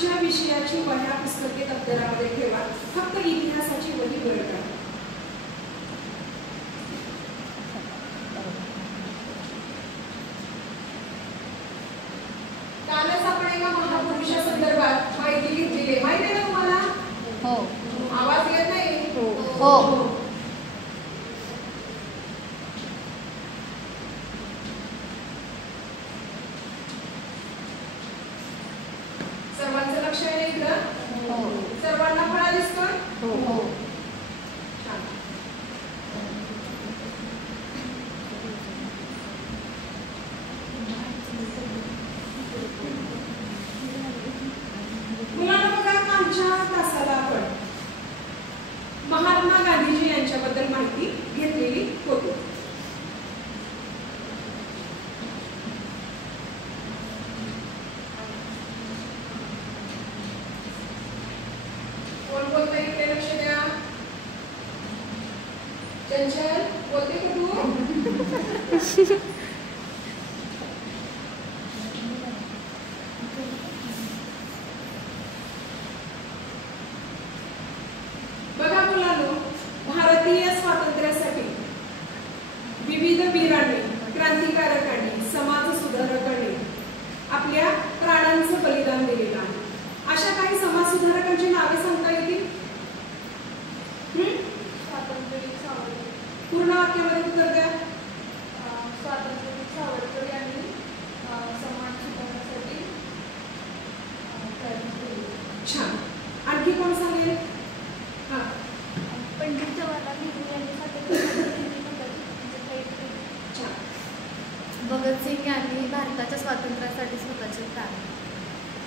बाकीच्या विषयाची वह्या पुस्तके दप्तरामध्ये ठेवा, फक्त इतिहासाची वही बरं करा. कालच आपण एका महापुरुषा संदर्भात माहिती घेतलेली आहे, माहिती आहे ना तुम्हाला? हो. आवाज येत नाही? हो. सर्वांचं लक्ष आहे इकडं? हो. सर्वांना फळा दिसतोय? हो. छान. मुलांना बघा, आमच्या तासाला आपण महात्मा गांधीजी यांच्याबद्दल माहिती घेतलेली होती. कोण बोलतंय इकडे लक्ष द्या. चंचल बोलते का तू? बघा मुलांनो, भारतीय स्वातंत्र्यासाठी विविध वीरांनी, क्रांतिकारकांनी, समाज सुधारकांनी आपल्या प्राणांचं बलिदान दिलेलं आहे. अशा काही समाज सुधारकांची नावे सांगता येतील? स्वातंत्र्यवीर सावरकर. पूर्ण वाक्यामध्ये उत्तर द्या. स्वातंत्र्यवीर सावरकर यांनी समाज सुधारण्यासाठी प्रयत्न केले. छान. आणखी कोण सांगेल? हा. पंडित जवाहरलाल नेहरू यांनी स्वातंत्र्यासाठी छान. भगतसिंग यांनी भारताच्या स्वातंत्र्यासाठी स्वतःचे प्राण.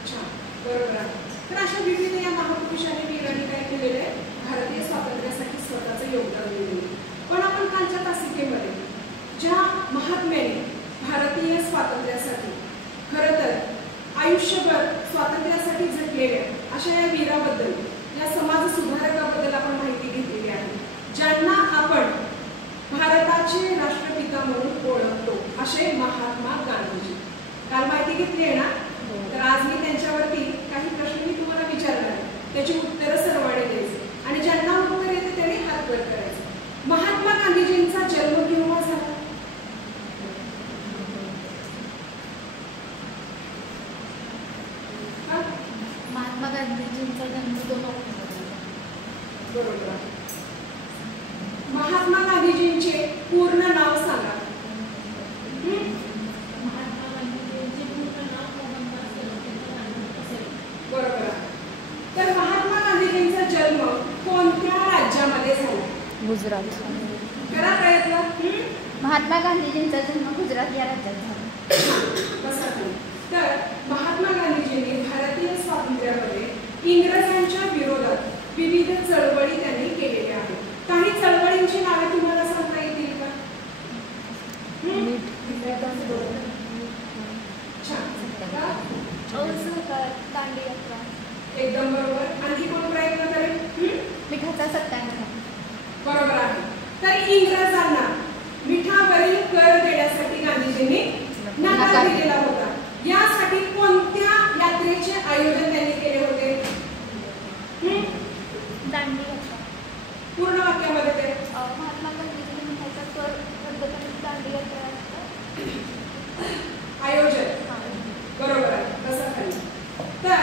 छान. बरोबर आहे. तर अशा विविध या महापुरुषांनी वीरांनी काय केलेलं आहे? भारतीय स्वातंत्र्यासाठी स्वतःचं योगदान दिलेलं आहे. पण आपण कालच्या तासिकेमध्ये ज्या महात्म्याने भारतीय स्वातंत्र्यासाठी खरं तर आयुष्यभर स्वातंत्र्यासाठी झटलेल्या अशा या वीराबद्दल, या समाज सुधारकाबद्दल आपण माहिती घेतलेली आहे, ज्यांना आपण भारताचे राष्ट्रपिता म्हणून ओळखतो, असे महात्मा गांधीजी. काल माहिती घेतली आहे ना? तर आज मी त्यांच्यावरती काही प्रश्न मी तुम्हाला विचारणार आहे, त्याची उत्तरं सर्वांनी द्यायची आणि ज्यांना उत्तर येते त्यांनी हात वर करायचे. महात्मा गांधीजींचा जन्म केव्हा झाला? महात्मा गांधीजींचा जन्म 2 ऑक्टोबर. बरोबर आहे. महात्मा गांधीजींचे पूर्ण नाव सांगा. महात्मा गांधीजींचे पूर्ण नाव मोहनदास करमचंद बरोबर आहे. तर महात्मा गांधीजींचा जन्म कोणत्या राज्यामध्ये झाला? गुजरात. करा प्रयत्न. महात्मा गांधीजींचा जन्म गुजरात या राज्यात झाला. बसा खाली. तर महात्मा गांधीजींनी भारतीय स्वातंत्र्यामध्ये इंग्रजांच्या विरोधात विविध चळवळी त्यांनी केलेल्या आहेत. काही चळवळींची नावे तुम्हाला सांगता येतील का? छान. दांडी यात्रा. एकदम बरोबर. आणखी कोण प्रयत्न करेल? मिठाचा सत्याग्रह. बरोबर आहे. तर इंग्रजांना मिठावरील कर देण्यासाठी गांधीजींनी नकार दिलेला होता. यासाठी कोणत्या यात्रेचे आयोजन त्यांनी केले होते? दांडी यात्रा. पूर्ण वाक्यामध्ये ते. महात्मा गांधीजींनी मिठाचा कर रद्द करण्यासाठी दांडी यात्रा आयोजन. बरोबर आहे. बसा खाली. तर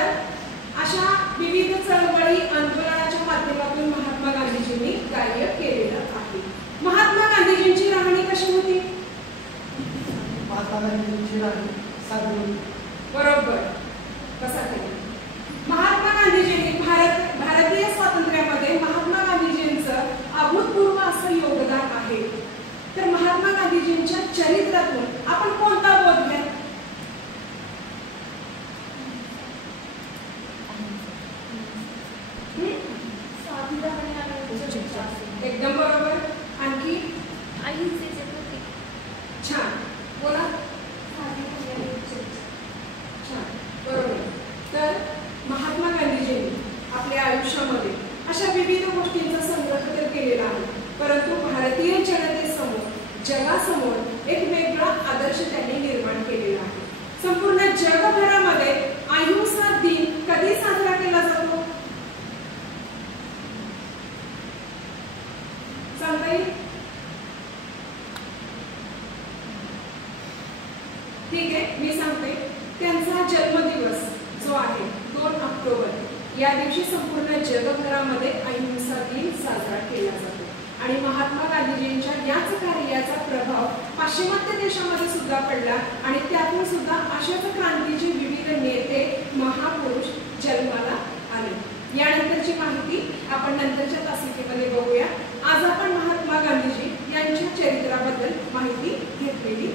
अशा विविध चळवळी आंदोलनाच्या माध्यमातून महात्मा गांधीजींनी कार्य केलेलं आहे. महात्मा गांधीजींची राहणी कशी होती? महात्मा गांधीजींची राहणी साधी. बरोबर. कसा केली? महात्मा गांधीजींनी भारतीय स्वातंत्र्यामध्ये महात्मा गांधीजींचं अभूतपूर्व असं योगदान आहे. तर महात्मा गांधीजींच्या चरित्रातून आपण कोणता बोध घ्या? साधी राहणी आणि एकदम बरोबर. आणखी? अहिंसेचे प्रतीक. छान. बोला. छान. बरोबर. तर महात्मा गांधीजींनी आपल्या आयुष्यामध्ये अशा विविध गोष्टींचा संग्रह तर केलेला आहे, परंतु भारतीय जनतेसमोर, जगासमोर एक वेगळा आदर्श त्यांनी निर्माण केलेला आहे. संपूर्ण जगभरामध्ये अहिंसा दिन कधी ठीक आहे, मी सांगते. त्यांचा जन्मदिवस जो आहे 2 ऑक्टोबर या दिवशी संपूर्ण जगभरामध्ये अहिंसा दिन साजरा केला जातो आणि महात्मा गांधीजींच्या याच कार्याचा प्रभाव पाश्चिमात्य देशामध्ये सुद्धा पडला आणि त्यातून सुद्धा अशाच क्रांतीचे विविध नेते महापुरुष जन्माला आले. यानंतरची माहिती आपण नंतरच्या तासिकेमध्ये बघूया. आज आपण महात्मा गांधीजी यांच्या चरित्राबद्दल माहिती घेतलेली